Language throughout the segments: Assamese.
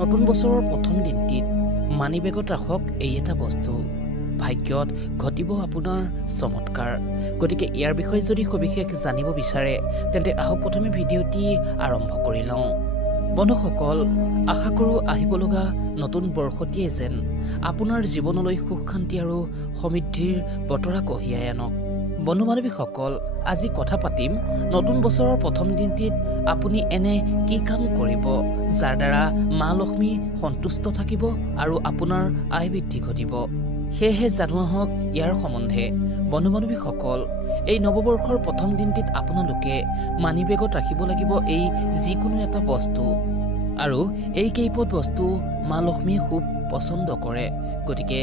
নতুন বছৰৰ প্ৰথম দিনটিত মানিবেগত ৰাখক এই এটা বস্তু। ভাগ্যত ঘটিব আপোনাৰ চমৎকাৰ। গতিকে ইয়াৰ বিষয়ে যদি সবিশেষ জানিব বিচাৰে তেন্তে আহক প্ৰথমে ভিডিঅ'টি আৰম্ভ কৰি লওঁ। বন্ধুসকল, আশা কৰোঁ আহিব লগা নতুন বৰ্ষটিয়ে যেন আপোনাৰ জীৱনলৈ সুখ শান্তি আৰু সমৃদ্ধিৰ বতৰা কঢ়িয়াই আনক। বন্ধু বান্ধৱীসকল, আজি কথা পাতিম নতুন বছৰৰ প্ৰথম দিনটিত আপুনি এনে কি কাম কৰিব যাৰ দ্বাৰা মা লক্ষ্মী সন্তুষ্ট থাকিব আৰু আপোনাৰ আয় বৃদ্ধি ঘটিব। সেয়েহে জানো আহক ইয়াৰ সম্বন্ধে। বন্ধু বান্ধৱীসকল, এই নৱবৰ্ষৰ প্ৰথম দিনটিত আপোনালোকে মানিবেগত ৰাখিব লাগিব এই যিকোনো এটা বস্তু, আৰু এই কেইপদ বস্তু মা লক্ষ্মীয়ে খুব পচন্দ কৰে। গতিকে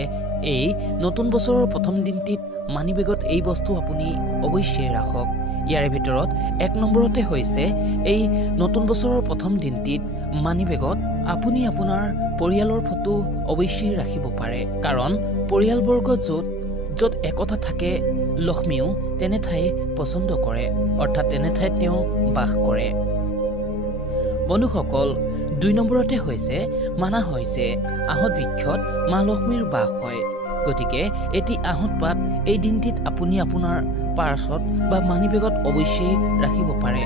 এই নতুন বছৰৰ প্ৰথম দিনটিত মানিবেগত এই বস্তু আপুনি অৱশ্যেই ৰাখক। ইয়াৰে ভিতৰত 1 নম্বৰতে হৈছে এই নতুন বছৰৰ প্ৰথম দিনটিত মানিবেগত আপুনি আপোনাৰ পৰিয়ালৰ ফটো অৱশ্যেই ৰাখিব পাৰে। কাৰণ পৰিয়ালবৰ্গ য'ত একতা থাকে লক্ষ্মীও তেনে ঠাই পচন্দ কৰে, অৰ্থাৎ তেনে ঠাইত তেওঁ বাস কৰে। বন্ধুসকল, 2 নম্বৰতে হৈছে মানা হয় যে আহঁত বৃক্ষত মা লক্ষ্মীৰ বাস হয়। গতিকে এটি আহঁত পাত এই দিনটিত আপুনি আপোনাৰ পাৰ্চত বা মানিবেগত অৱশ্যেই ৰাখিব পাৰে।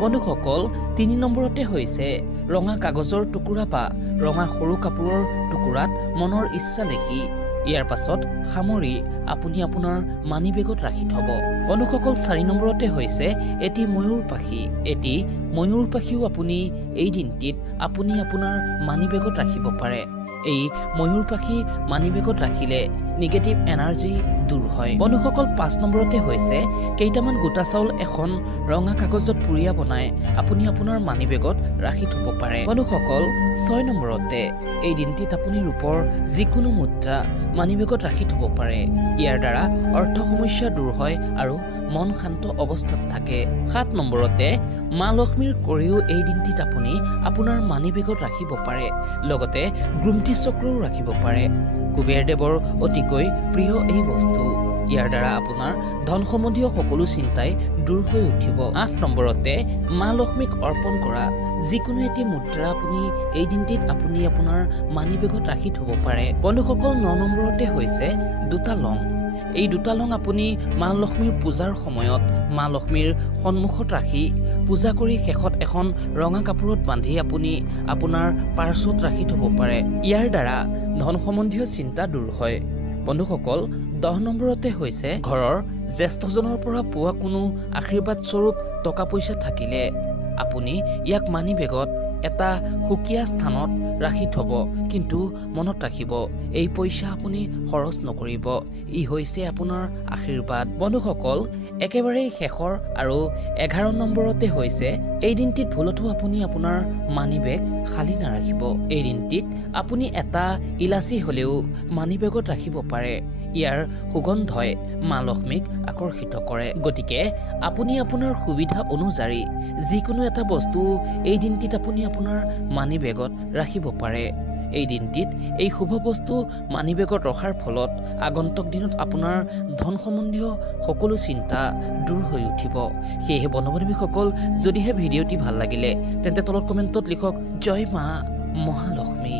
বন্ধুসকল, 3 নম্বৰতে হৈছে ৰঙা কাগজৰ টুকুৰা বা ৰঙা সৰু কাপোৰৰ টুকুৰাত মনৰ ইচ্ছা লিখি ইয়াৰ পাছত সামৰি আপুনি আপোনাৰ মানিবেগত ৰাখি থব। বন্ধুসকল, 4 নম্বৰতে হৈছে এটি ময়ূৰ পাখি। এটি ময়ূৰ পাখিও আপুনি এই দিনটিত আপুনি আপোনাৰ মানিবেগত ৰাখিব পাৰে। এই ময়ূৰ পাখি মানিবেগত ৰাখিলে নিগেটিভ এনাৰ্জি দূৰ হয়। বন্ধুসকল, 5 নম্বৰতে হৈছে কেইটামান গোটা চাউল এখন ৰঙা কাগজত পুৰিয়া বনাই আপুনি আপোনাৰ মানিবেগত ৰাখি থব পাৰে। বন্ধুসকল, 6 নম্বৰতে এই দিনটিত আপুনি ৰূপৰ যিকোনো মুদ্ৰা মানিবেগত ৰাখি থব পাৰে। ইয়াৰ দ্বাৰা অৰ্থ সমস্যা দূৰ হয় আৰু মন শান্ত অৱস্থাত থাকে। 7 নম্বৰতে মা লক্ষ্মীৰ কৰিও এই দিনটিত আপুনি আপোনাৰ মানিবেগত ৰাখিব পাৰে। লগতে গ্ৰুমটি চক্ৰও ৰাখিব পাৰে। কুবেৰ দেৱৰ অতিকৈ প্ৰিয় এই বস্তু। ইয়াৰ দ্বাৰা আপোনাৰ ধন সম্বন্ধীয় সকলো চিন্তাই দূৰ হৈ উঠিব। 8 নম্বৰতে মা লক্ষ্মীক অৰ্পণ কৰা যিকোনো এটি মুদ্ৰা আপুনি এই দিনটিত আপুনি আপোনাৰ মানিবেগত ৰাখি থব পাৰে। বন্ধুসকল, 9 নম্বৰতে হৈছে 2টা লং। এই 2টা লং আপুনি মা লক্ষ্মীৰ পূজাৰ সময়ত মা লক্ষ্মীৰ সন্মুখত ৰাখি পূজা কৰি শেষত এখন ৰঙা কাপোৰত বান্ধি আপুনি আপোনাৰ পাৰ্চত ৰাখি থব পাৰে। ইয়াৰ দ্বাৰা ধন সম্বন্ধীয় চিন্তা দূৰ হয়। বন্ধুসকল, 10 নম্বৰতে হৈছে ঘৰৰ জ্যেষ্ঠজনৰ পৰা পোৱা কোনো আশীৰ্বাদ স্বৰূপ টকা পইচা থাকিলে আপুনি ইয়াক মানিবেগত এটা সুকীয়া স্থানত ৰাখি থব। কিন্তু মনত ৰাখিব, এই পইচা আপুনি খৰচ নকৰিব। ই হৈছে আপোনাৰ আশীৰ্বাদ। বন্ধুসকল, একেবাৰে শেষৰ আৰু 11 নম্বৰতে হৈছে এই দিনটিত ভুলতো আপুনি আপোনাৰ মানিবেগ খালী নাৰাখিব। এই দিনটিত আপুনি এটা ইলাচি হ'লেও মানিবেগত ৰাখিব পাৰে। ইয়াৰ সুগন্ধই মা লক্ষ্মীক আকৰ্ষিত কৰে। গতিকে আপুনি আপোনাৰ সুবিধা অনুযায়ী যিকোনো এটা বস্তু এই দিনটিত আপুনি আপোনাৰ মানিবেগত ৰাখিব পাৰে। এই দিনটিত এই শুভ বস্তু মানিবেগত ৰখাৰ ফলত আগন্তুক দিনত আপোনাৰ ধন সম্বন্ধীয় সকলো চিন্তা দূৰ হৈ উঠিব। সেয়েহে বন্ধু বান্ধৱীসকল, যদিহে ভিডিঅ'টি ভাল লাগিলে তেন্তে তলত কমেণ্টত লিখক জয় মা মহালক্ষ্মী।